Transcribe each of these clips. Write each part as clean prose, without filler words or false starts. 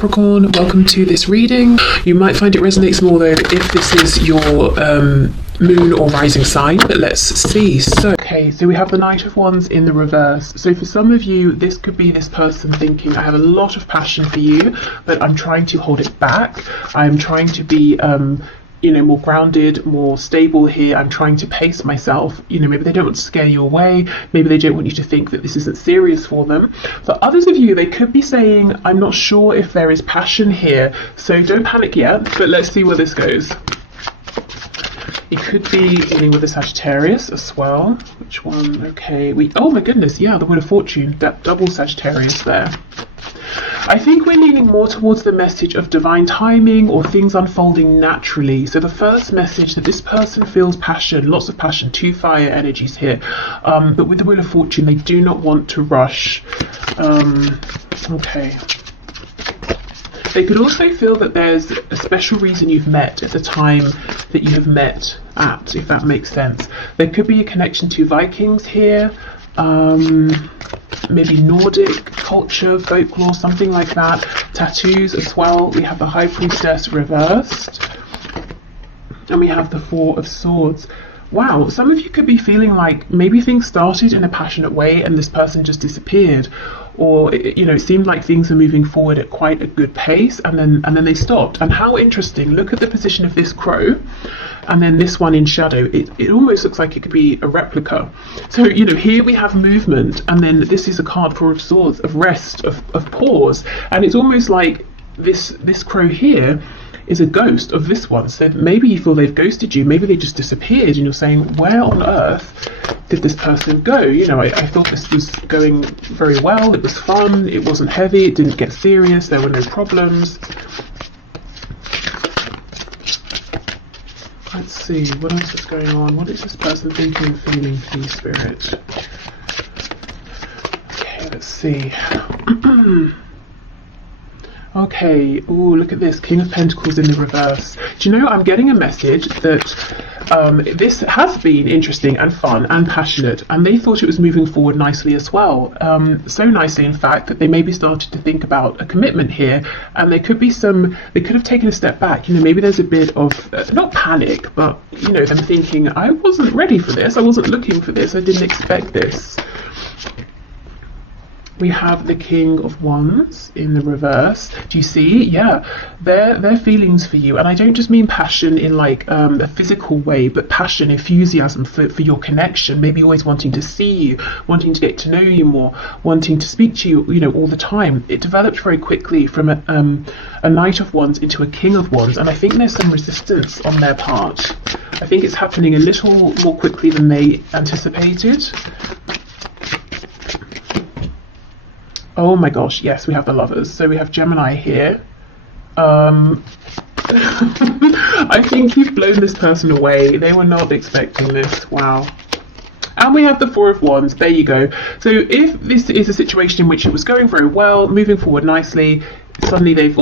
Capricorn, welcome to this reading. You might find it resonates more though if this is your moon or rising sign, but let's see. So we have the Knight of Wands in the reverse. So for some of you, this could be this person thinking, I have a lot of passion for you, but I'm trying to hold it back. I'm trying to be more grounded, more stable here. I'm trying to pace myself. Maybe they don't want to scare you away. Maybe they don't want you to think that this isn't serious for them. For others of you, they could be saying, I'm not sure if there is passion here. So don't panic yet, but let's see where this goes. It could be dealing with a Sagittarius as well. Which one? Okay. Oh my goodness, yeah, the Wheel of Fortune. That double Sagittarius there. I think we're leaning more towards the message of divine timing or things unfolding naturally. So the first message that this person feels passion, lots of passion, two fire energies here. But with the Wheel of Fortune, they do not want to rush. Okay. They could also feel that there's a special reason you've met at the time that you have met at, if that makes sense. There could be a connection to Vikings here. Maybe Nordic culture, folklore, something like that. Tattoos as well. We have the High Priestess reversed. And we have the Four of Swords. Wow, some of you could be feeling like maybe things started in a passionate way and this person just disappeared. Or, it seemed like things are moving forward at quite a good pace and then they stopped. And how interesting, look at the position of this crow and then this one in shadow. It almost looks like it could be a replica. So, here we have movement and then this is a card, Four of Swords, of rest, of pause. And it's almost like this crow here is a ghost of this one. So maybe you feel they've ghosted you, maybe they just disappeared and you're saying, where on earth did this person go? I thought this was going very well, it was fun, it wasn't heavy, it didn't get serious, there were no problems. Let's see, what else is going on? What is this person thinking and feeling, please, Spirit? Okay, let's see. Okay, ooh, look at this, King of Pentacles in the reverse. Do you know, I'm getting a message that this has been interesting and fun and passionate, and they thought it was moving forward nicely as well. So nicely, in fact, that they maybe started to think about a commitment here, and they could have taken a step back. Maybe there's a bit of, not panic, but, them thinking, I wasn't ready for this, I wasn't looking for this, I didn't expect this. We have the King of Wands in the reverse. Do you see? Yeah, their feelings for you. And I don't just mean passion in like a physical way, but passion, enthusiasm for your connection. Maybe always wanting to see you, wanting to get to know you more, wanting to speak to you, all the time. It developed very quickly from a Knight of Wands into a King of Wands. And I think there's some resistance on their part. I think it's happening a little more quickly than they anticipated. Oh my gosh, yes, we have the Lovers. So we have Gemini here. I think you've blown this person away. They were not expecting this. Wow. And we have the Four of Wands. There you go. So if this is a situation in which it was going very well, moving forward nicely, suddenly they've,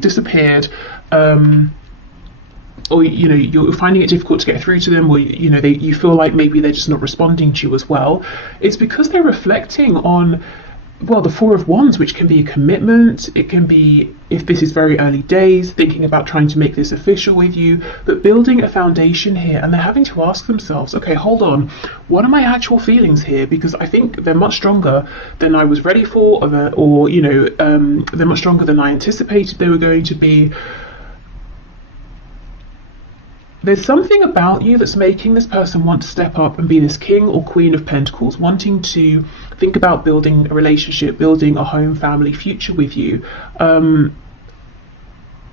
disappeared. Or you're finding it difficult to get through to them, or you feel like maybe they're just not responding to you as well. It's because they're reflecting on, the Four of Wands, which can be a commitment. It can be, if this is very early days, thinking about trying to make this official with you, but building a foundation here. And they're having to ask themselves, okay, hold on, what are my actual feelings here? Because I think they're much stronger than I was ready for, they're much stronger than I anticipated they were going to be. There's something about you that's making this person want to step up and be this King or Queen of Pentacles, wanting to think about building a relationship, building a home, family, future with you. And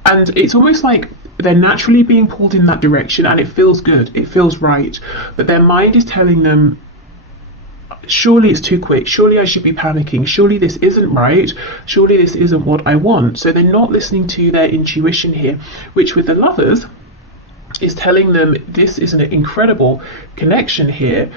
it's almost like they're naturally being pulled in that direction, and it feels good, it feels right. But their mind is telling them, surely it's too quick, surely I should be panicking, surely this isn't right, surely this isn't what I want. So they're not listening to their intuition here, which with the Lovers is telling them this is an incredible connection here.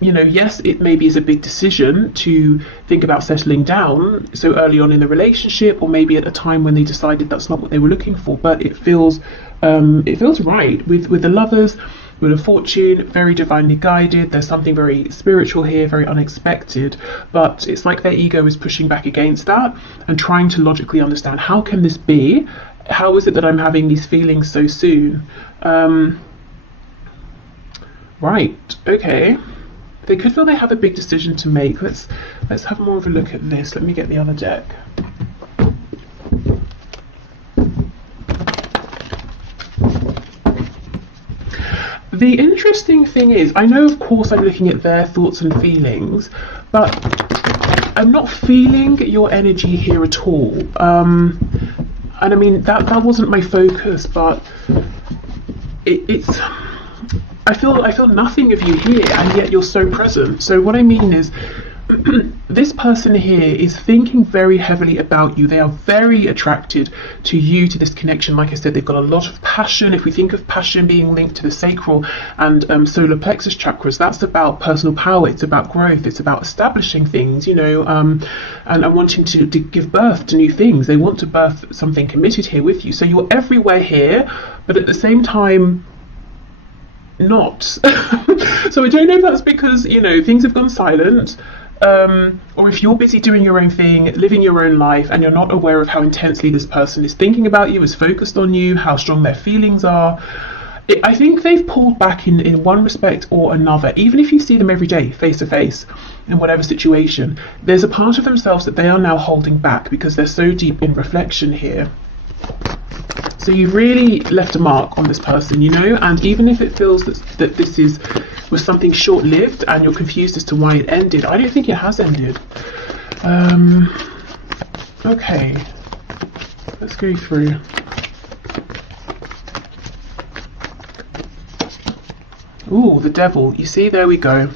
Yes, it maybe is a big decision to think about settling down so early on in the relationship, or maybe at a time when they decided that's not what they were looking for, but it feels right with the Lovers. Wheel of Fortune, very divinely guided. There's something very spiritual here, very unexpected, but it's like their ego is pushing back against that and trying to logically understand, how can this be? How is it that I'm having these feelings so soon? Right, okay. They could feel they have a big decision to make. Let's have more of a look at this. Let me get the other deck. The interesting thing is, I know of course I'm looking at their thoughts and feelings, but I'm not feeling your energy here at all. And I mean, that wasn't my focus, but it's I feel nothing of you here, and yet you're so present. So what I mean is, this person here is thinking very heavily about you. They are very attracted to you, to this connection. Like I said, they've got a lot of passion. If we think of passion being linked to the sacral and solar plexus chakras, that's about personal power. It's about growth. It's about establishing things, you know, and wanting to give birth to new things. They want to birth something committed here with you. So you're everywhere here, but at the same time, not. So I don't know if that's because, you know, things have gone silent, or if you're busy doing your own thing, living your own life, and you're not aware of how intensely this person is thinking about you, is focused on you, how strong their feelings are. I think they've pulled back in one respect or another. Even if you see them every day, face to face, in whatever situation, there's a part of themselves that they are now holding back because they're so deep in reflection here. So you've really left a mark on this person, you know, and even if it feels that this was something short-lived and you're confused as to why it ended, I don't think it has ended. Okay, let's go through. Ooh, the Devil. You see, there we go.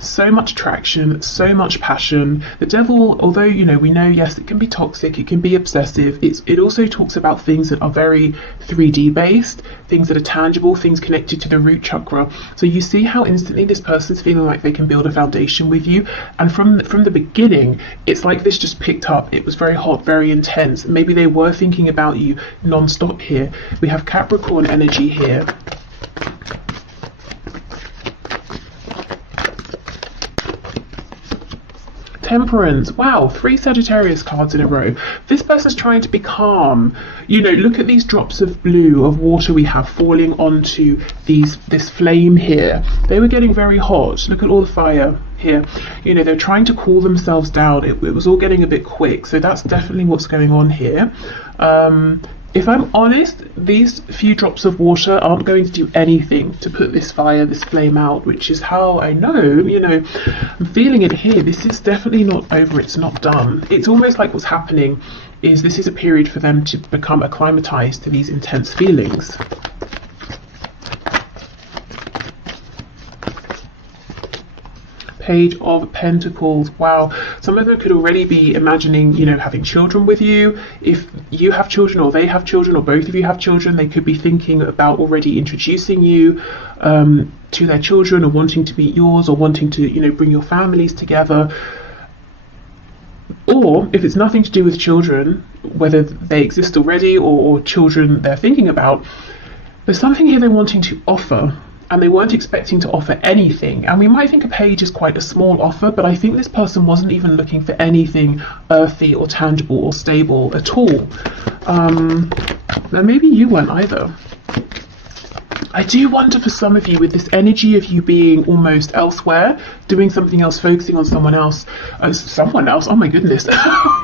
So much attraction, so much passion. The Devil, although, you know, we know, yes, it can be toxic, it can be obsessive, it also talks about things that are very 3D based, things that are tangible, things connected to the root chakra. So you see how instantly this person's feeling like they can build a foundation with you, and from the beginning, it's like this just picked up. It was very hot, very intense. Maybe they were thinking about you non-stop here. We have Capricorn energy here. Temperance. Wow, 3 Sagittarius cards in a row. This person's trying to be calm. You know, look at these drops of blue, of water we have falling onto this flame here. They were getting very hot. Look at all the fire here. You know, they're trying to cool themselves down. It was all getting a bit quick. So that's definitely what's going on here. If I'm honest, these few drops of water aren't going to do anything to put this fire, this flame out, which is how I know, you know, I'm feeling it here. This is definitely not over, it's not done. It's almost like what's happening is this is a period for them to become acclimatized to these intense feelings. Page of Pentacles. Wow, some of them could already be imagining, you know, having children with you. If you have children or they have children or both of you have children, they could be thinking about already introducing you to their children, or wanting to meet yours, or wanting to, you know, bring your families together. Or if it's nothing to do with children, whether they exist already or children they're thinking about, there's something here they're wanting to offer, and they weren't expecting to offer anything. And we might think a page is quite a small offer, but I think this person wasn't even looking for anything earthy or tangible or stable at all. And maybe you weren't either. I do wonder for some of you, with this energy of you being almost elsewhere, doing something else, focusing on someone else. Someone else? Oh my goodness.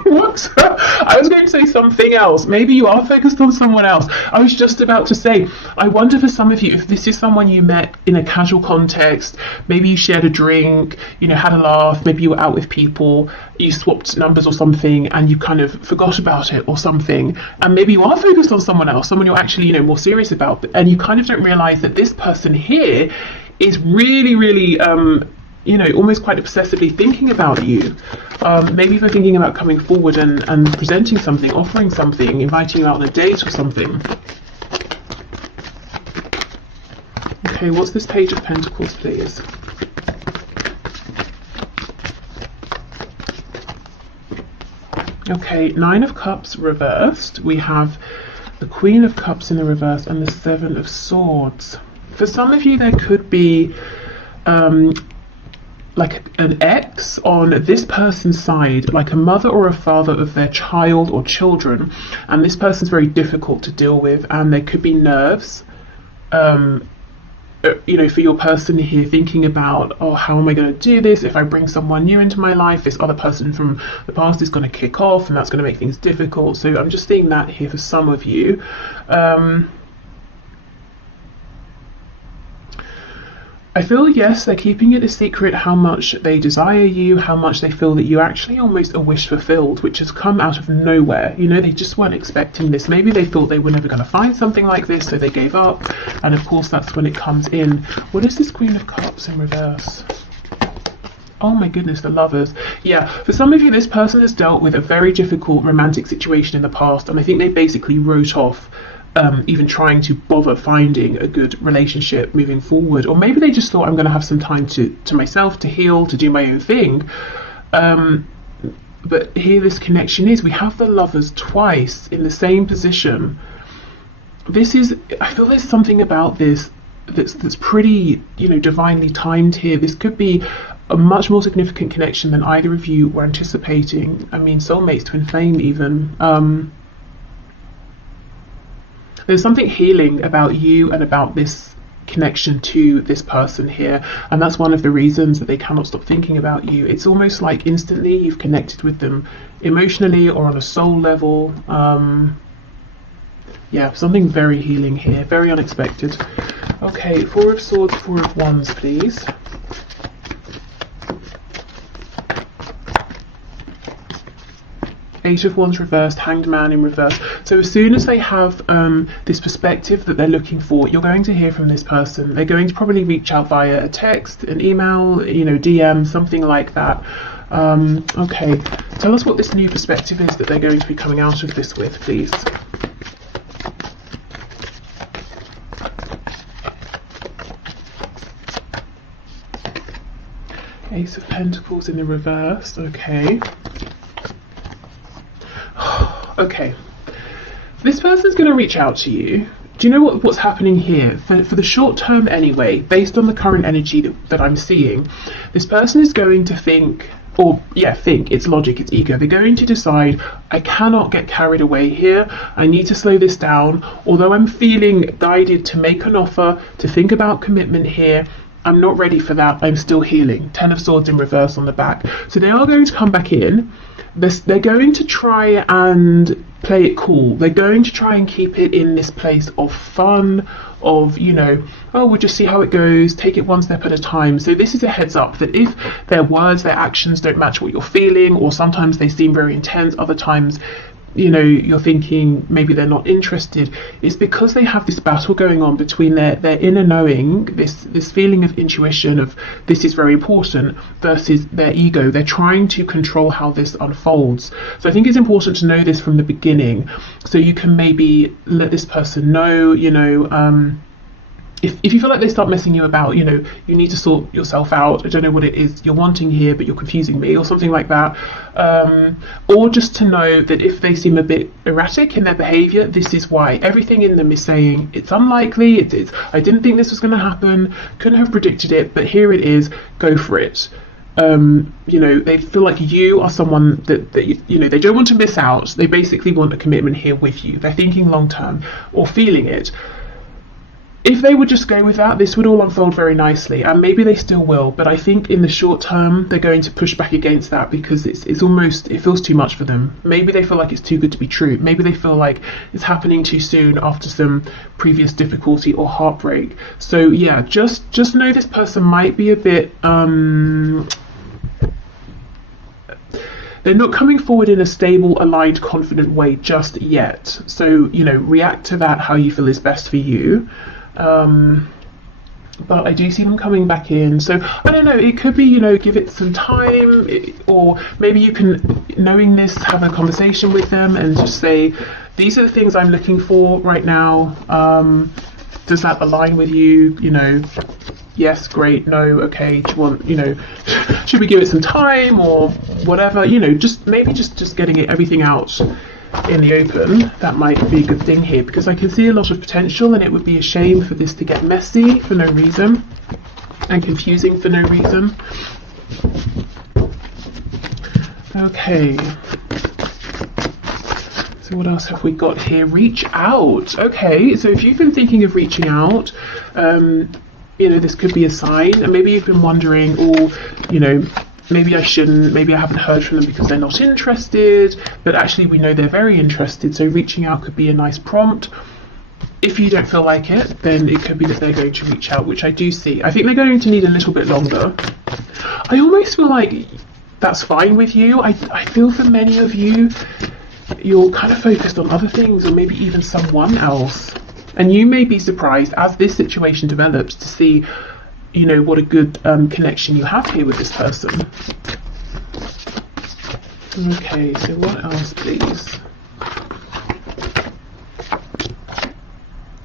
Whoops. I was going to say something else. Maybe you are focused on someone else. I was just about to say, I wonder for some of you, if this is someone you met in a casual context, maybe you shared a drink, you know, had a laugh, maybe you were out with people, you swapped numbers or something, and you kind of forgot about it or something, and maybe you are focused on someone else, someone you're actually, you know, more serious about, and you kind of don't realize that this person here is really, really, you know, almost quite obsessively thinking about you. Maybe they're thinking about coming forward and presenting something, offering something, inviting you out on a date or something. Okay, what's this Page of Pentacles, please? Okay, 9 of Cups reversed. We have the Queen of Cups in the reverse and the 7 of Swords. For some of you, there could be like an ex on this person's side, like a mother or a father of their child or children, and this person's very difficult to deal with, and there could be nerves, you know, for your person here, thinking about, oh, how am I going to do this? If I bring someone new into my life, this other person from the past is going to kick off, and that's going to make things difficult. So I'm just seeing that here for some of you. I feel, yes, they're keeping it a secret how much they desire you, how much they feel that you actually almost a wish fulfilled, which has come out of nowhere. You know, they just weren't expecting this. Maybe they thought they were never going to find something like this, so they gave up. And of course, that's when it comes in. What is this Queen of Cups in reverse? Oh my goodness, the Lovers. Yeah, for some of you, this person has dealt with a very difficult romantic situation in the past, and I think they basically wrote off even trying to bother finding a good relationship moving forward. Or maybe they just thought, I'm going to have some time to myself, to heal, to do my own thing. But here this connection is, we have the Lovers twice in the same position. This is, I feel there's something about this that's pretty, you know, divinely timed here. This could be a much more significant connection than either of you were anticipating. I mean, soulmates, twin flame even. There's something healing about you and about this connection to this person here, and that's one of the reasons that they cannot stop thinking about you. It's almost like instantly you've connected with them emotionally or on a soul level. Yeah, something very healing here, very unexpected. Okay, Four of Swords, Four of Wands, please. Eight of Wands reversed, Hanged Man in reverse. So as soon as they have this perspective that they're looking for, you're going to hear from this person. They're going to probably reach out via a text, an email, you know, DM, something like that. Okay, tell us what this new perspective is that they're going to be coming out of this with, please. Ace of Pentacles in the reverse, okay. Okay, this person's going to reach out to you. Do you know what's happening here? For the short term anyway, based on the current energy that I'm seeing, this person is going to think, it's logic, it's ego. They're going to decide, I cannot get carried away here. I need to slow this down. Although I'm feeling guided to make an offer, to think about commitment here, I'm not ready for that. I'm still healing. 10 of Swords in reverse on the back. So they are going to come back in. They're going to try and play it cool. They're going to try and keep it in this place of fun, of, you know, oh, we'll just see how it goes, take it one step at a time. So this is a heads up that if their words, their actions don't match what you're feeling, or sometimes they seem very intense, other times, you know, you're thinking maybe they're not interested, it's because they have this battle going on between their inner knowing, this feeling of intuition of this is very important, versus their ego. They're trying to control how this unfolds. So I think it's important to know this from the beginning, so you can maybe let this person know, you know, if you feel like they start messing you about, you know, you need to sort yourself out. I don't know what it is you're wanting here, but you're confusing me, or something like that. Or just to know that if they seem a bit erratic in their behavior, this is why. Everything in them is saying it's unlikely. It's I didn't think this was going to happen. Couldn't have predicted it, but here it is. Go for it. You know, they feel like you are someone that you know, they don't want to miss out. They basically want a commitment here with you. They're thinking long term, or feeling it. If they would just go with that, this would all unfold very nicely, and maybe they still will, but I think in the short term they're going to push back against that because it's almost, it feels too much for them. Maybe they feel like it's too good to be true. Maybe they feel like it's happening too soon after some previous difficulty or heartbreak. So yeah, just know this person might be a bit they're not coming forward in a stable, aligned, confident way just yet. So, you know, react to that how you feel is best for you. But I do see them coming back in. So I don't know, it could be, you know, give it some time, or maybe you can, knowing this, have a conversation with them and just say, these are the things I'm looking for right now. Does that align with you? You know, yes, great, no, okay, do you want, you know, should we give it some time or whatever, you know, just maybe just getting everything out in the open, that might be a good thing here, because I can see a lot of potential, and it would be a shame for this to get messy for no reason and confusing for no reason. Okay, so what else have we got here? Reach out. Okay, so if you've been thinking of reaching out, you know, this could be a sign, and maybe you've been wondering, oh, you know, maybe I shouldn't, maybe I haven't heard from them because they're not interested, but actually we know they're very interested, so reaching out could be a nice prompt. If you don't feel like it, then it could be that they're going to reach out, which I do see. I think they're going to need a little bit longer. I almost feel like that's fine with you. I feel for many of you, you're kind of focused on other things, or maybe even someone else. And you may be surprised as this situation develops to see, you know, what a good connection you have here with this person. Okay, so what else, please?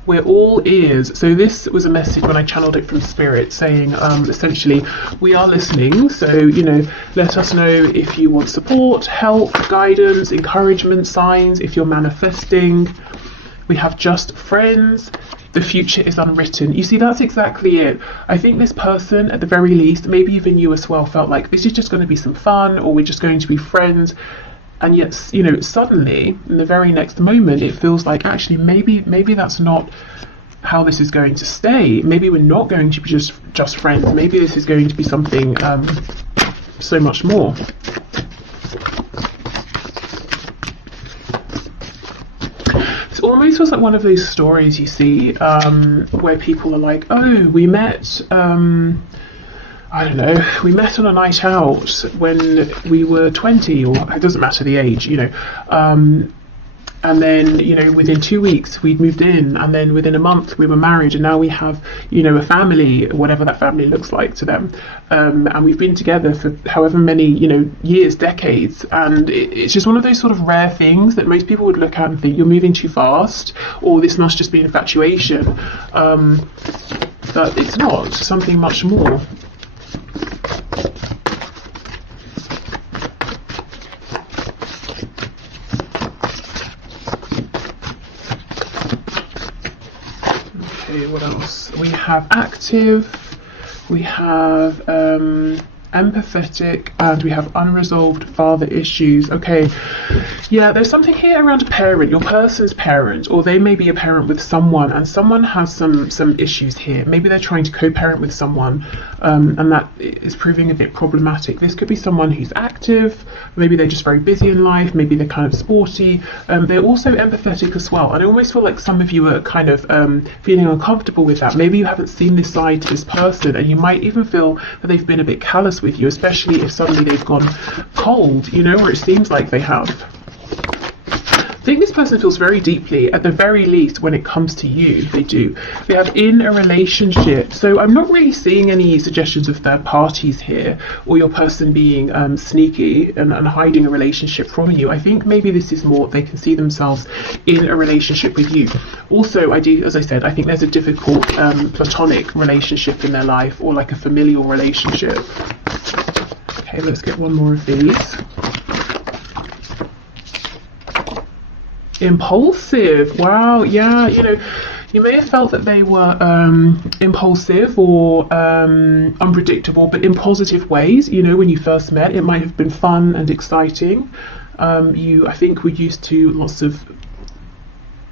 We're all ears. So this was a message when I channeled it from Spirit, saying essentially, we are listening. So, you know, let us know if you want support, help, guidance, encouragement, signs, if you're manifesting. We have just friends. The future is unwritten. You see, that's exactly it. I think this person, at the very least, maybe even you as well, felt like this is just going to be some fun, or we're just going to be friends. And yet, you know, suddenly, in the very next moment, it feels like actually maybe that's not how this is going to stay. Maybe we're not going to be just friends. Maybe this is going to be something so much more. It almost feels like one of those stories you see where people are like, oh, we met, I don't know, we met on a night out when we were 20, or it doesn't matter the age, you know, and then, you know, within 2 weeks we'd moved in, and then within a month we were married, and now we have, you know, a family, whatever that family looks like to them, and we've been together for however many, you know, years, decades, and it's just one of those sort of rare things that most people would look at and think you're moving too fast, or this must just be infatuation, but it's not. Something much more. What else? We have active, we have empathetic, and we have unresolved father issues. Okay, yeah, there's something here around a parent, your person's parent, or they may be a parent with someone, and someone has some issues here. Maybe they're trying to co-parent with someone, and that is proving a bit problematic. This could be someone who's active, maybe they're just very busy in life, maybe they're kind of sporty, they're also empathetic as well. And I always feel like some of you are kind of feeling uncomfortable with that. Maybe you haven't seen this side to this person, and you might even feel that they've been a bit callous with you, especially if suddenly they've gone cold, you know, or it seems like they have. I think this person feels very deeply, at the very least, when it comes to you, they do. They have in a relationship. So I'm not really seeing any suggestions of third parties here, or your person being sneaky and hiding a relationship from you. I think maybe this is more they can see themselves in a relationship with you. Also, I do, as I said, I think there's a difficult platonic relationship in their life, or like a familial relationship. Okay, let's get one more of these. Impulsive. Wow, yeah, you know, you may have felt that they were impulsive or unpredictable, but in positive ways. You know, when you first met, it might have been fun and exciting. You, I think, were used to lots of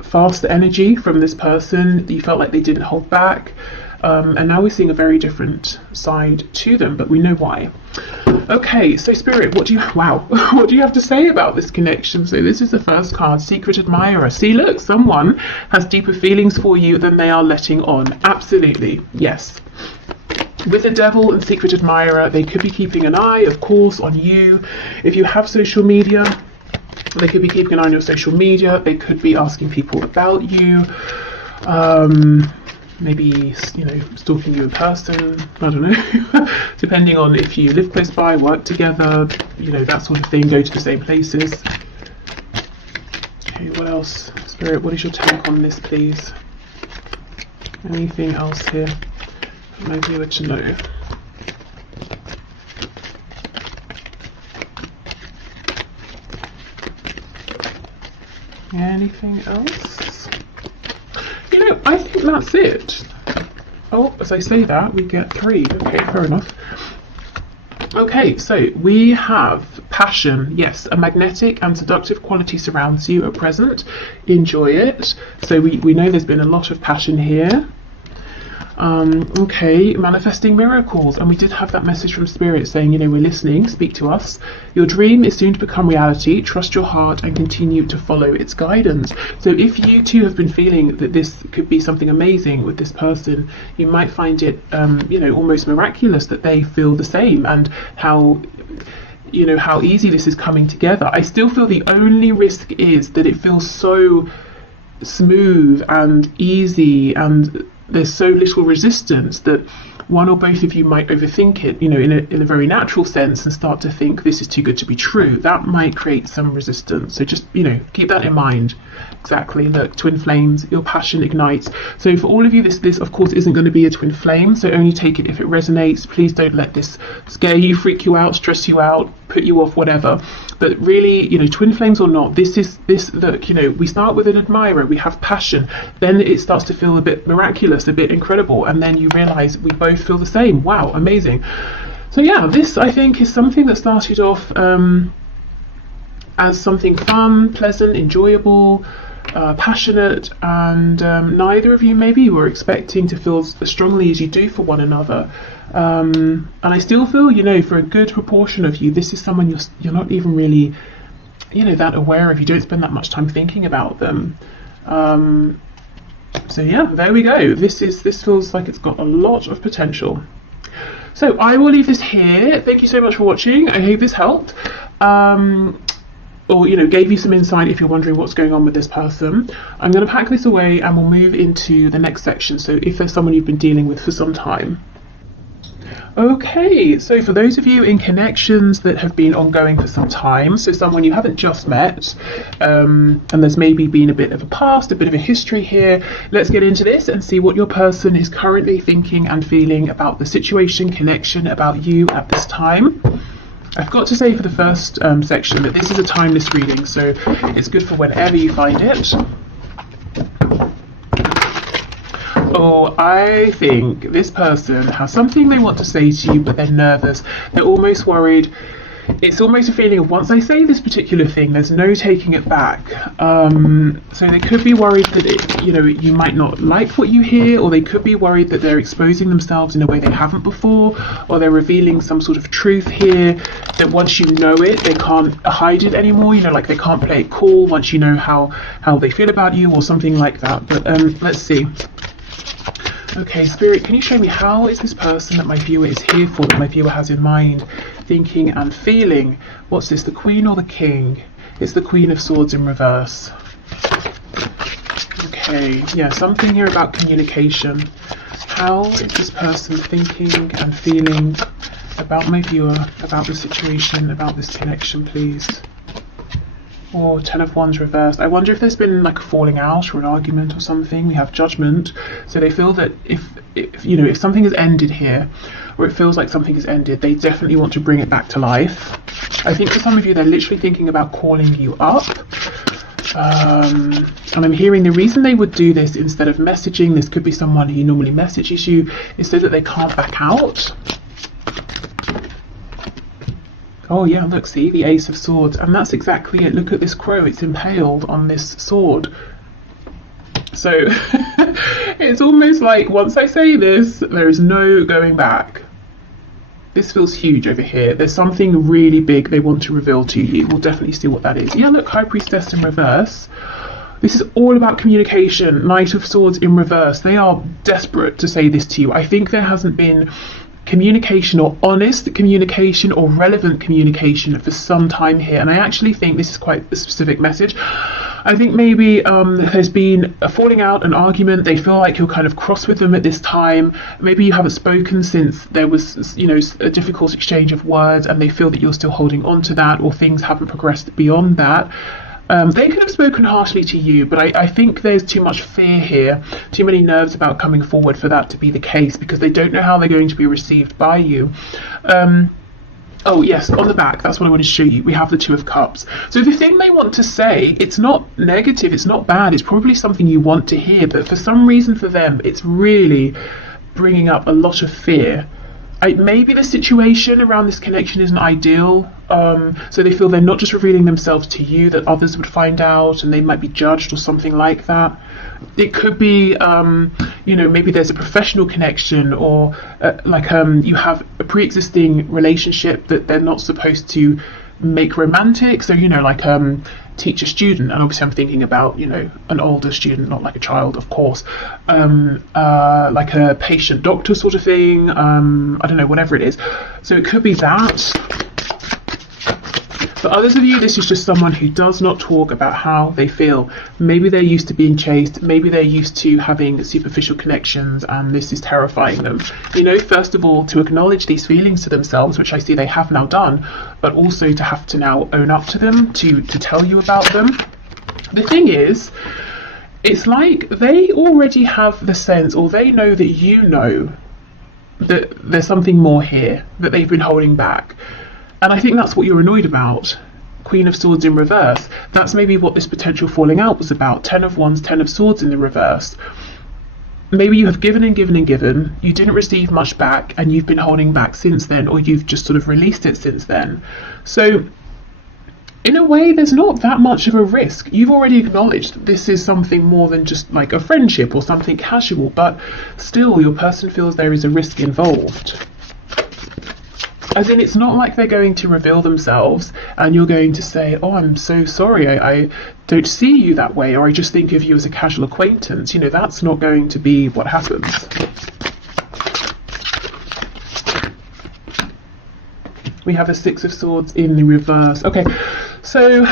fast energy from this person. You felt like they didn't hold back. And now we're seeing a very different side to them, but we know why. Okay, so Spirit, what do you have to say about this connection? So this is the first card, Secret Admirer. See, look, someone has deeper feelings for you than they are letting on. Absolutely, yes. With the Devil and Secret Admirer, they could be keeping an eye, of course, on you. If you have social media, they could be keeping an eye on your social media. They could be asking people about you. Maybe, you know, stalking you in person, I don't know, depending on if you live close by, work together, you know, that sort of thing, go to the same places. Okay, what else? Spirit, what is your take on this, please? Anything else here that maybe you were to know? Anything else? You know, I think that's it. Oh, as I say that, we get 3. Okay, fair enough. Okay, so we have passion. Yes, a magnetic and seductive quality surrounds you at present. Enjoy it. So we know there's been a lot of passion here. Okay, manifesting miracles, and we did have that message from Spirit saying, you know, we're listening, speak to us. Your dream is soon to become reality. Trust your heart and continue to follow its guidance. So if you too have been feeling that this could be something amazing with this person, you might find it, you know, almost miraculous that they feel the same, and how, you know, how easy this is coming together. I still feel the only risk is that it feels so smooth and easy, and there's so little resistance that one or both of you might overthink it, you know, in a very natural sense, and start to think this is too good to be true. That might create some resistance. So just, you know, keep that in mind. Exactly. Look, twin flames, your passion ignites. So for all of you, this of course isn't going to be a twin flame, so only take it if it resonates. Please don't let this scare you, freak you out, stress you out, put you off, whatever. But really, you know, twin flames or not, this look, you know, we start with an admirer, we have passion, then it starts to feel a bit miraculous, a bit incredible, and then you realize we both feel the same. Wow, amazing. So yeah, this I think is something that started off as something fun, pleasant, enjoyable, passionate, and neither of you maybe were expecting to feel as strongly as you do for one another. And I still feel, you know, for a good proportion of you, this is someone you're not even really, you know, that aware of. You don't spend that much time thinking about them. So yeah, there we go. This feels like it's got a lot of potential. So I will leave this here. Thank you so much for watching. I hope this helped. Or, you know, gave you some insight if you're wondering what's going on with this person. I'm going to pack this away and we'll move into the next section. So if there's someone you've been dealing with for some time. Okay, so for those of you in connections that have been ongoing for some time, so someone you haven't just met, and there's maybe been a bit of a past, a bit of a history here, let's get into this and see what your person is currently thinking and feeling about the situation, connection, about you at this time. I've got to say for the first section that this is a timeless reading, so it's good for whenever you find it. Oh, I think this person has something they want to say to you, but they're nervous. They're almost worried. It's almost a feeling of, once I say this particular thing, there's no taking it back. So they could be worried that you know, you might not like what you hear, or they could be worried that they're exposing themselves in a way they haven't before, or they're revealing some sort of truth here that once you know it, they can't hide it anymore. You know, like they can't play it cool once you know how they feel about you, or something like that. But let's see. Okay, Spirit, can you show me how is this person that my viewer is here for, that my viewer has in mind, thinking and feeling? What's this, the Queen or the King? It's the Queen of Swords in reverse. Okay, yeah, something here about communication. How is this person thinking and feeling about my viewer, about the situation, about this connection, please? Or Ten of Wands reversed. I wonder if there's been like a falling out or an argument or something. We have Judgment, so they feel that if you know, if something has ended here, or it feels like something has ended, they definitely want to bring it back to life. I think for some of you, they're literally thinking about calling you up. And I'm hearing the reason they would do this instead of messaging, this could be someone who normally messages you, is so that they can't back out. Oh yeah, look, see, the Ace of Swords, and that's exactly it. Look at this crow, it's impaled on this sword. So it's almost like, once I say this, there is no going back. This feels huge over here. There's something really big they want to reveal to you. We'll definitely see what that is. Yeah, look, High Priestess in reverse. This is all about communication. Knight of Swords in reverse. They are desperate to say this to you. I think there hasn't been communication, or honest communication, or relevant communication for some time here, and I actually think this is quite a specific message. I think maybe there's been a falling out, an argument. They feel like you're kind of cross with them at this time. Maybe you haven't spoken since there was, you know, a difficult exchange of words, and they feel that you're still holding on to that, or things haven't progressed beyond that. They could have spoken harshly to you, but I think there's too much fear here, too many nerves about coming forward for that to be the case, because they don't know how they're going to be received by you. Oh yes, on the back, that's what I wanted to show you. We have the Two of Cups. So the thing they want to say, it's not negative, it's not bad, it's probably something you want to hear, but for some reason for them, it's really bringing up a lot of fear. Maybe the situation around this connection isn't ideal, so they feel they're not just revealing themselves to you, that others would find out and they might be judged or something like that. It could be, maybe there's a professional connection, or you have a pre-existing relationship that they're not supposed to make romantic. So, teacher student, and obviously I'm thinking about, an older student, not like a child, of course, like a patient doctor sort of thing, I don't know, whatever it is. So it could be that. For others of you, this is just someone who does not talk about how they feel. Maybe they're used to being chased, maybe they're used to having superficial connections, and this is terrifying them. First of all, to acknowledge these feelings to themselves, which I see they have now done, but also to have to now own up to them, to tell you about them. The thing is, it's like they already have the sense, or they know that you know that there's something more here that they've been holding back. And I think that's what you're annoyed about. Queen of Swords in reverse. That's maybe what this potential falling out was about. 10 of Wands, 10 of Swords in the reverse. Maybe you have given and given and given. You didn't receive much back, and you've been holding back since then, or you've just sort of released it since then. So in a way, there's not that much of a risk. You've already acknowledged that this is something more than just like a friendship or something casual, but still your person feels there is a risk involved. As in, it's not like they're going to reveal themselves and you're going to say, oh, I'm so sorry, I don't see you that way, or I just think of you as a casual acquaintance. That's not going to be what happens. We have a Six of Swords in the reverse. Okay, so,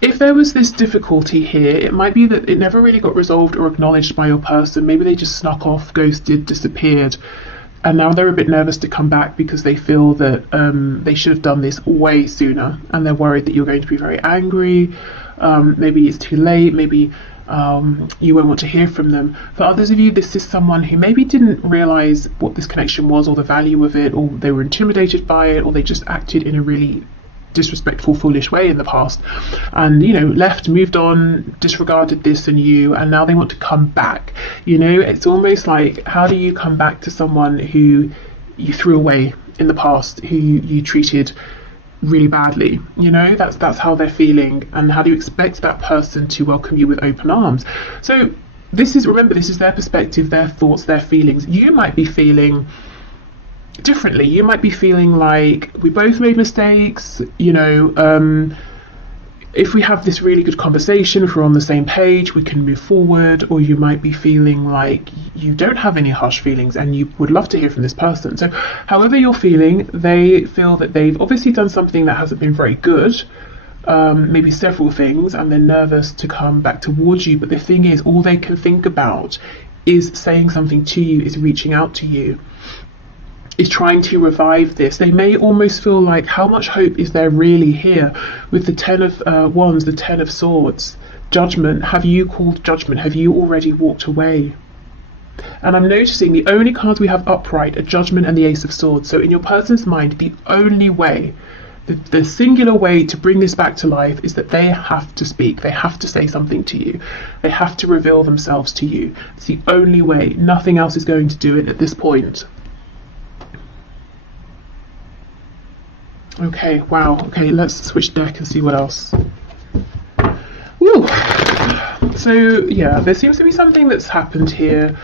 if there was this difficulty here, it might be that it never really got resolved or acknowledged by your person. Maybe they just snuck off, ghosted, disappeared, and now they're a bit nervous to come back because they feel that they should have done this way sooner, and they're worried that you're going to be very angry. Maybe it's too late, maybe you won't want to hear from them. For others of you, this is someone who maybe didn't realise what this connection was or the value of it, or they were intimidated by it, or they just acted in a really disrespectful, foolish way in the past, and left, moved on, disregarded this and you, and now they want to come back. It's almost like, how do you come back to someone who you threw away in the past, who you treated really badly? That's how they're feeling, and how do you expect that person to welcome you with open arms? So remember, this is their perspective, their thoughts, their feelings. You might be feeling differently. You might be feeling like, we both made mistakes, if we have this really good conversation, if we're on the same page, we can move forward. Or you might be feeling like you don't have any harsh feelings and you would love to hear from this person. So however you're feeling, they feel that they've obviously done something that hasn't been very good, maybe several things, and they're nervous to come back towards you. But the thing is, all they can think about is saying something to you, is reaching out to you, is trying to revive this. They may almost feel like, how much hope is there really here? With the 10 of Wands, the 10 of Swords, Judgment. Have you called judgment? Have you already walked away? And I'm noticing the only cards we have upright are Judgment and the Ace of Swords. So in your person's mind, the only way, the singular way to bring this back to life is that they have to speak. They have to say something to you. They have to reveal themselves to you. It's the only way. Nothing else is going to do it at this point. Okay, wow. Okay, let's switch deck and see what else. Woo! So, yeah, there seems to be something that's happened here,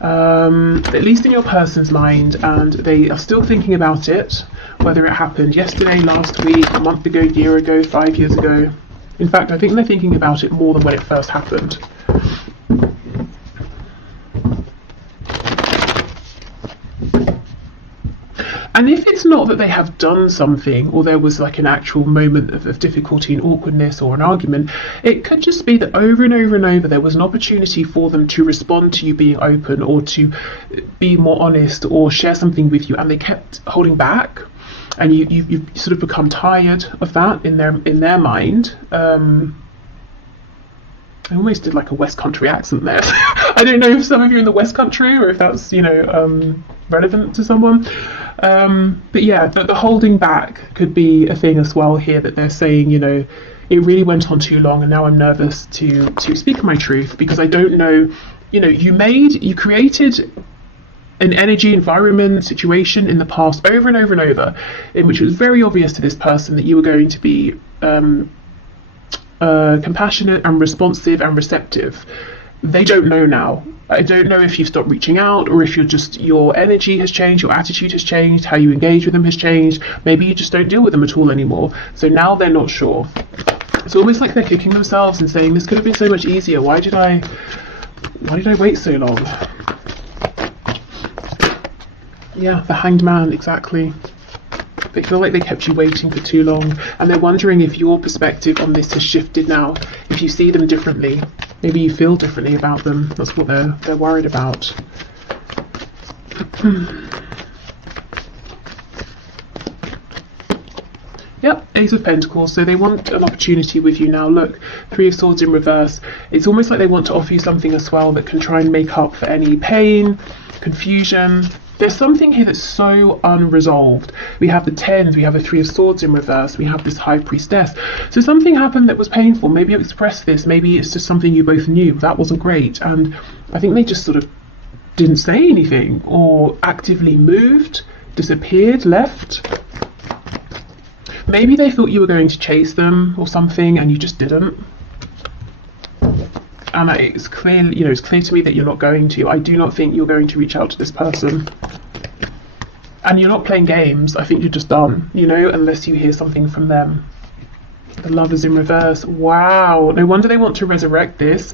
at least in your person's mind, and they are still thinking about it, whether it happened yesterday, last week, a month ago, year ago, 5 years ago. In fact, I think they're thinking about it more than when it first happened. And if it's not that they have done something, or there was like an actual moment of difficulty and awkwardness or an argument, it could just be that over and over and over there was an opportunity for them to respond to you being open, or to be more honest, or share something with you, and they kept holding back, and you've sort of become tired of that in their mind. I almost did like a West Country accent there. I don't know if some of you are in the West Country or if that's, you know, relevant to someone. But yeah, the holding back could be a thing as well here, that they're saying, you know, it really went on too long and now I'm nervous to speak my truth, because I don't know, you know, you created an energy, environment, situation in the past over and over and over, in which it was very obvious to this person that you were going to be compassionate and responsive and receptive. They don't know now. I don't know if you've stopped reaching out, or if your energy has changed, your attitude has changed, how you engage with them has changed. Maybe you just don't deal with them at all anymore. So now they're not sure. It's almost like they're kicking themselves and saying, this could have been so much easier. Why did I wait so long? Yeah, the Hanged Man, exactly. They feel like they kept you waiting for too long, and they're wondering if your perspective on this has shifted now, if you see them differently. Maybe you feel differently about them. That's what they're worried about. Yep, Ace of Pentacles. So they want an opportunity with you now. Look, Three of Swords in reverse. It's almost like they want to offer you something as well that can try and make up for any pain, confusion. There's something here that's so unresolved. We have the Tens, we have the Three of Swords in reverse, we have this High Priestess. So something happened that was painful. Maybe you expressed this, maybe it's just something you both knew. That wasn't great. And I think they just sort of didn't say anything, or actively moved, disappeared, left. Maybe they thought you were going to chase them or something and you just didn't. And it's clear, you know, it's clear to me that you're not going to. I do not think you're going to reach out to this person. And you're not playing games. I think you're just done, you know, unless you hear something from them. The Lovers in reverse. Wow. No wonder they want to resurrect this.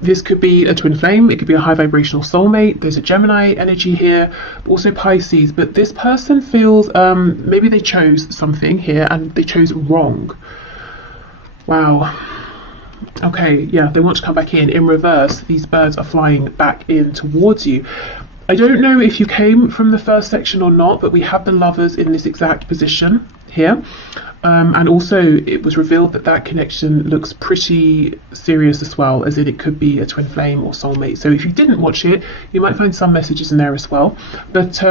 This could be a twin flame. It could be a high vibrational soulmate. There's a Gemini energy here, also Pisces. But this person feels maybe they chose something here and they chose wrong. Wow. Okay, yeah, they want to come back in. In reverse, these birds are flying back in towards you. I don't know if you came from the first section or not, but we have the Lovers in this exact position here. And also it was revealed that that connection looks pretty serious as well, as in it could be a twin flame or soulmate. So if you didn't watch it, you might find some messages in there as well. But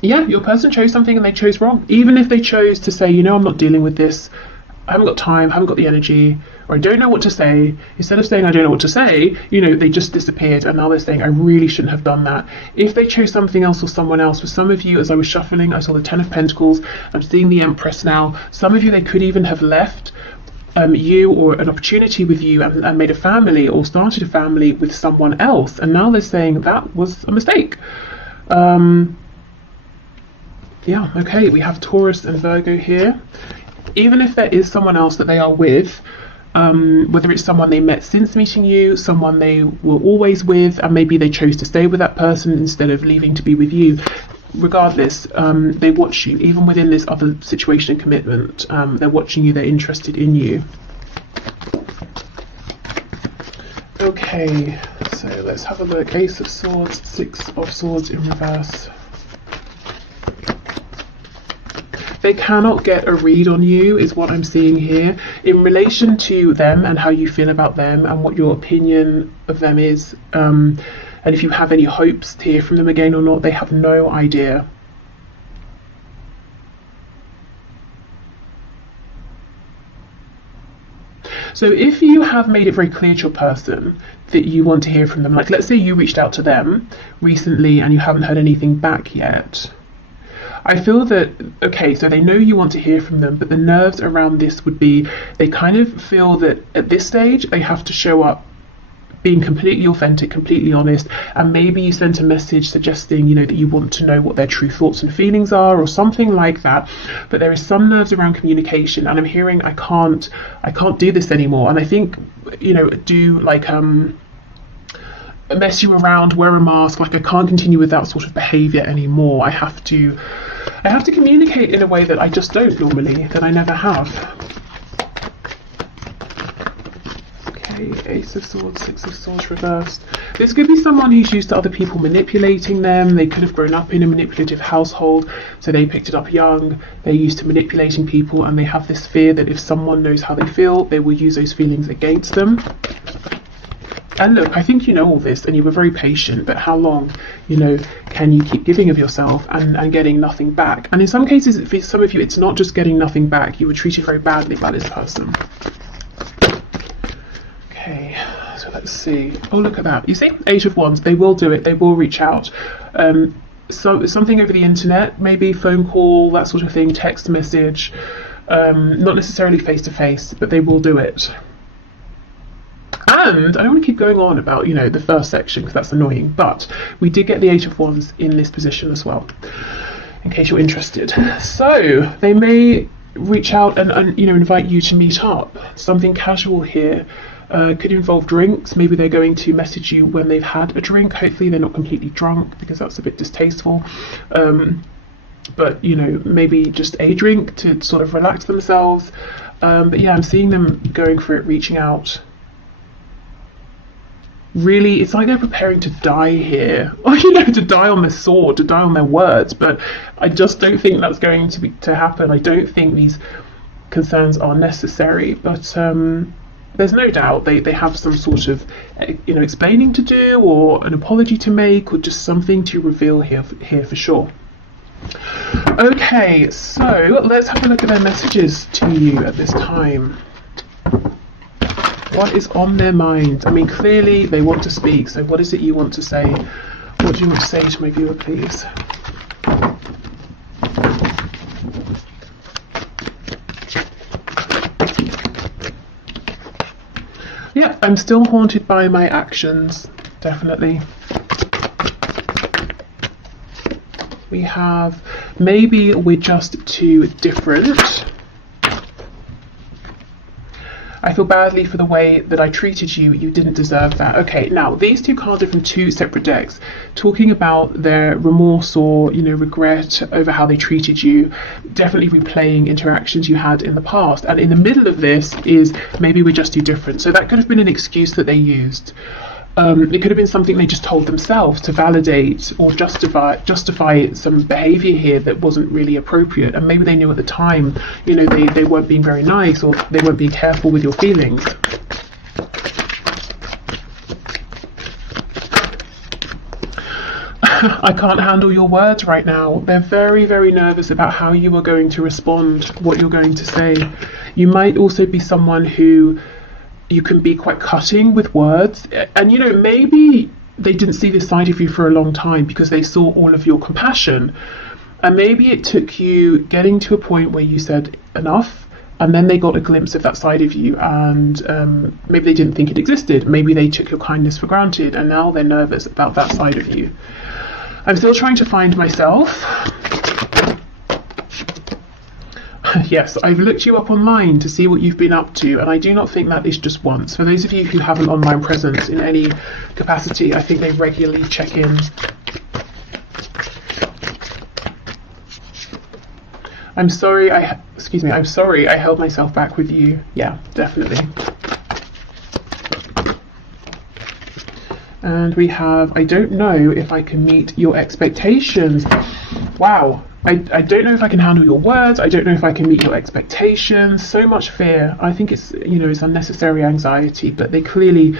yeah, your person chose something and they chose wrong. Even if they chose to say, you know, I'm not dealing with this, I haven't got time, haven't got the energy, or I don't know what to say. Instead of saying I don't know what to say, you know, they just disappeared, and now they're saying I really shouldn't have done that. If they chose something else or someone else, for some of you, as I was shuffling, I saw the Ten of Pentacles, I'm seeing the Empress now. Some of you, they could even have left you or an opportunity with you and made a family or started a family with someone else, and now they're saying that was a mistake. Yeah, okay, we have Taurus and Virgo here. Even if there is someone else that they are with, whether it's someone they met since meeting you, someone they were always with, and maybe they chose to stay with that person instead of leaving to be with you, regardless, they watch you. Even within this other situation and commitment, they're watching you, they're interested in you. Okay, so let's have a look. Ace of Swords, Six of Swords in reverse. They cannot get a read on you, is what I'm seeing here, in relation to them and how you feel about them and what your opinion of them is. And if you have any hopes to hear from them again or not, they have no idea. So if you have made it very clear to your person that you want to hear from them, like let's say you reached out to them recently and you haven't heard anything back yet, I feel that, okay, so they know you want to hear from them, but the nerves around this would be, they kind of feel that at this stage they have to show up being completely authentic, completely honest, and maybe you sent a message suggesting, you know, that you want to know what their true thoughts and feelings are or something like that. But there is some nerves around communication, and I'm hearing I can't do this anymore. And I think, you know, do like mess you around, wear a mask, like I can't continue with that sort of behavior anymore. I have to communicate in a way that I just don't normally, that I never have. Okay, Ace of Swords, Six of Swords reversed. This could be someone who's used to other people manipulating them. They could have grown up in a manipulative household, so they picked it up young. They're used to manipulating people, and they have this fear that if someone knows how they feel, they will use those feelings against them. And look, I think you know all this and you were very patient, but how long, you know, can you keep giving of yourself and getting nothing back? And in some cases, for some of you, it's not just getting nothing back. You were treated very badly by this person. Okay, so let's see. Oh, look at that. You see, 8 of Wands. They will do it. They will reach out. So something over the internet, maybe phone call, that sort of thing, text message, not necessarily face to face, but they will do it. And I don't want to keep going on about, you know, the first section because that's annoying, but we did get the 8 of Wands in this position as well, in case you're interested. So they may reach out and you know, invite you to meet up. Something casual here. Could involve drinks. Maybe they're going to message you when they've had a drink. Hopefully they're not completely drunk because that's a bit distasteful. But you know, maybe just a drink to sort of relax themselves. But yeah, I'm seeing them going for it, reaching out. Really, it's like they're preparing to die here, or you know, to die on their sword, to die on their words. But I just don't think that's going to happen. I don't think these concerns are necessary. But there's no doubt they have some sort of, you know, explaining to do, or an apology to make, or just something to reveal here for sure. Okay, so let's have a look at their messages to you at this time. What is on their mind? I mean, clearly they want to speak, so what is it you want to say? What do you want to say to my viewer, please? Yeah, I'm still haunted by my actions, definitely. We have, maybe we're just too different. I feel badly for the way that I treated you. You didn't deserve that. Okay, now these 2 cards are from 2 separate decks, talking about their remorse or, you know, regret over how they treated you, definitely replaying interactions you had in the past. And in the middle of this is maybe we're just too different. So that could have been an excuse that they used. It could have been something they just told themselves to validate or justify some behavior here that wasn't really appropriate, and maybe they knew at the time, you know, they weren't being very nice, or they weren't being careful with your feelings. I can't handle your words right now. They're very, very nervous about how you are going to respond, what you're going to say. You might also be someone who you can be quite cutting with words, and you know, maybe they didn't see this side of you for a long time because they saw all of your compassion, and maybe it took you getting to a point where you said enough, and then they got a glimpse of that side of you, and maybe they didn't think it existed. Maybe they took your kindness for granted, and now they're nervous about that side of you. I'm still trying to find myself. Yes, I've looked you up online to see what you've been up to, and I do not think that is just once. For those of you who have an online presence in any capacity, I think they regularly check in. I'm sorry I held myself back with you. Yeah, definitely. And we have, I don't know if I can meet your expectations. Wow. I don't know if I can handle your words. I don't know if I can meet your expectations. So much fear. I think it's, you know, it's unnecessary anxiety, but they clearly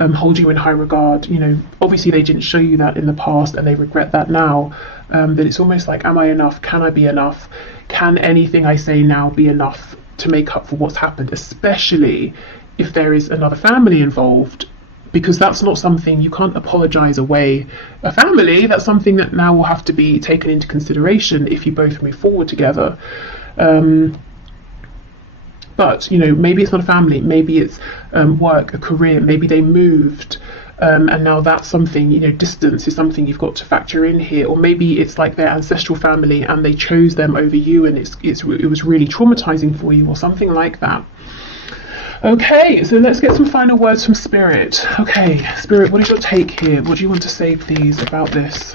hold you in high regard. You know, obviously they didn't show you that in the past, and they regret that now. That it's almost like, am I enough? Can I be enough? Can anything I say now be enough to make up for what's happened? Especially if there is another family involved. Because that's not something, you can't apologize away a family. That's something that now will have to be taken into consideration if you both move forward together. But, you know, maybe it's not a family, maybe it's work, a career, maybe they moved, and now that's something, you know, distance is something you've got to factor in here. Or maybe it's like their ancestral family and they chose them over you, and it was really traumatizing for you, or something like that. Okay, so let's get some final words from Spirit. Okay, Spirit, what is your take here? What do you want to say, please, about this?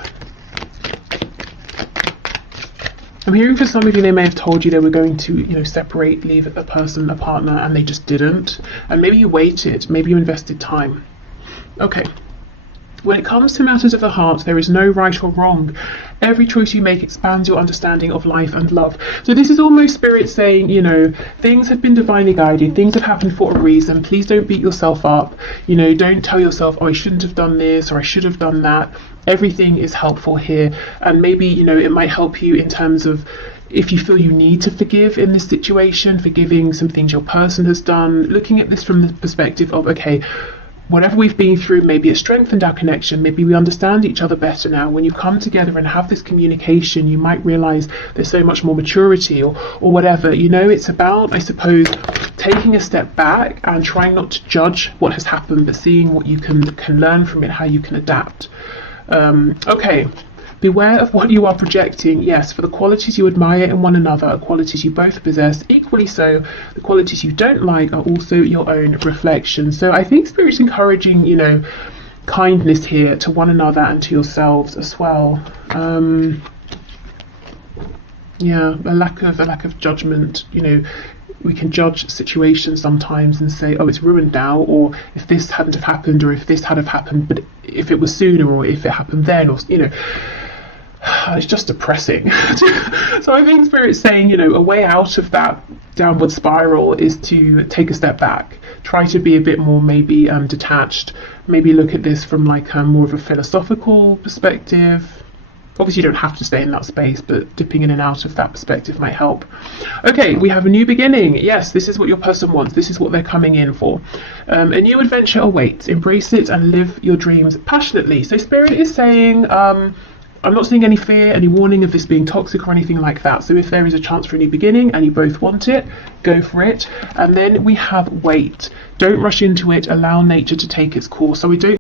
I'm hearing for some of you, they may have told you they were going to, you know, separate, leave a person, a partner, and they just didn't. And maybe you waited, maybe you invested time. Okay, When it comes to matters of the heart, there is no right or wrong. Every choice you make expands your understanding of life and love. So this is almost Spirit saying, you know, things have been divinely guided, things have happened for a reason. Please don't beat yourself up. You know, don't tell yourself, oh, I shouldn't have done this or I should have done that. Everything is helpful here. And maybe, you know, it might help you in terms of if you feel you need to forgive in this situation, forgiving some things your person has done, looking at this from the perspective of, okay, whatever we've been through, maybe it strengthened our connection, maybe we understand each other better now. When you come together and have this communication, you might realize there's so much more maturity or whatever. You know, it's about, I suppose, taking a step back and trying not to judge what has happened, but seeing what you can learn from it, how you can adapt. Okay. Beware of what you are projecting. Yes, for the qualities you admire in one another are qualities you both possess. Equally so, the qualities you don't like are also your own reflection. So I think Spirit's encouraging, you know, kindness here to one another and to yourselves as well. Yeah, a lack of judgment. You know, we can judge situations sometimes and say, oh, it's ruined now, or if this hadn't have happened, or if this had have happened, but if it was sooner, or if it happened then, or, you know, it's just depressing. So I think Spirit's saying, you know, a way out of that downward spiral is to take a step back, try to be a bit more maybe detached, maybe look at this from like more of a philosophical perspective. Obviously you don't have to stay in that space, but dipping in and out of that perspective might help. Okay, we have a new beginning. Yes, this is what your person wants. This is what they're coming in for. A new adventure awaits. Embrace it and live your dreams passionately. So Spirit is saying, I'm not seeing any fear, any warning of this being toxic or anything like that. So if there is a chance for a new beginning and you both want it, go for it. And then we have wait. Don't rush into it. Allow nature to take its course. So we don't